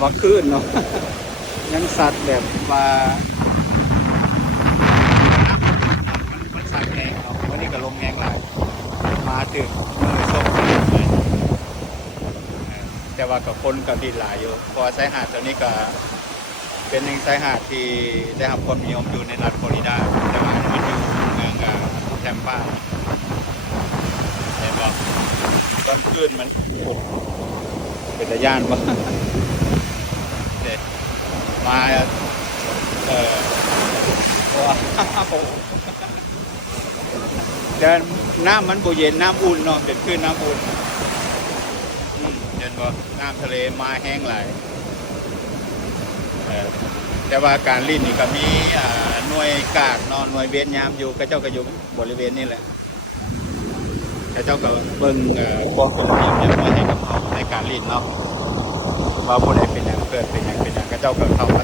ว่าคลื่นเนาะ ยังสัตว์แบบว่ามันสัตว์แหงเนาะวันนี้ก็ลมแหงหลายมาถึงมือส้มเลยแต่ว่ากับคนกับดินหลายอยู่เพอชายหาดตัวนี้ก็เป็นหนึ่งชายหาดที่ได้รับความนิยมอยู่ในรัฐฟลอริดาแต่ว่ามันอยู่เมืองแทมปาเห็นบ่ตอนคืนมันโอ้เป็นระยานบ่ เด็ดมาว้าวเดินน้ำมันบุเย็นน้ำอุ่นเนาะเป็นขึ้นน้ำอุ่นเห็นบ่น้ำทะเลมาแห้งไหลายแต่ว่าการลิ้นนี่ก็มีหน่วยกาดนอนหน่วยเวรยามอยู่กระเจ้าก็อยู่บริเวณนี้แหละกระเจ้าก็เบิ่งความเป็นระเบียบเรียบร้อยให้กับเขาในการลิ้นเนาะว่าผู้ใดเป็นอย่างเกิดเป็นอย่างกระเจ้าก็เข้ามา